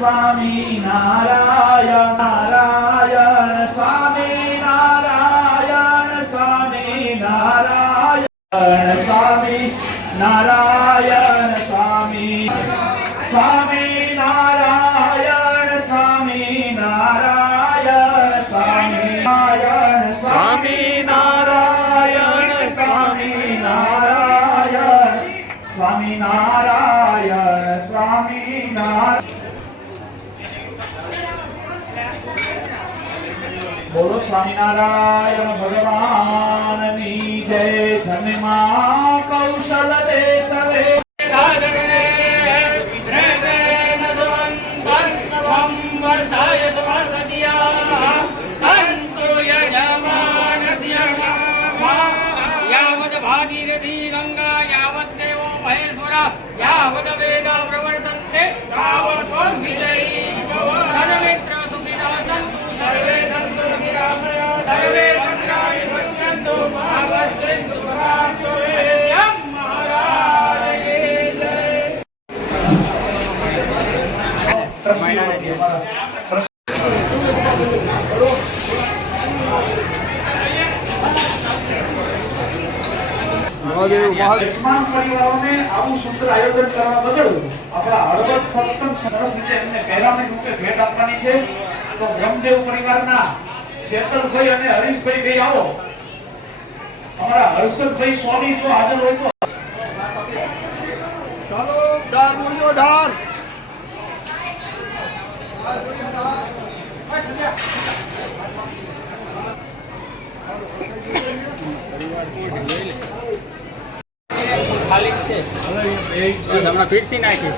સ્વામી નારાયણ નારાયણ સ્વામી નારાયણ સ્વામી નારાયણ સ્વામી નારાયણ સ્વામી સ્વામી નારાયણ સ્વામી નારાયણ સ્વામી નારાયણ સ્વામી નારાયણ સ્વામી નારાયણ સ્વામી નારાયણ સ્વામી નારાયણ બોલો સ્વામિનારાયણ ભગવાનની જય જન્મા કૌશલ દેશવે ભાગીરથી ગંગા યાવત દેવો મહેશ્વર યાવત વેદ પ્રવર્તન્તે તાવત વિજય સર્વેત્ર સુખિનઃ સन्तु સર્વે સन्तु સુખિનઃ સર્વે ભદ્રાણિ પશ્યन्तु મા કશ્ચિत् દુઃખભાગ્ ભવેत् મહારાજ કી જય તમામ પરિવારોને આવું સુંદર આયોજન કરવા બદલ આપણા હળવદ સત્સંગ સરસ રીતે એમને પહેરામણી રૂપે ભેટ આપવાની છે. તો બ્રહ્મદેવ પરિવારના શેતલભાઈ અને હરીશભાઈ બે આવો. અમારા હર્ષદભાઈ સ્વામી જો હાજર હોય તો ચાલો ઢાર બોલ્યો ઢાર ખાલી છે હમણાં ફીટથી નાખી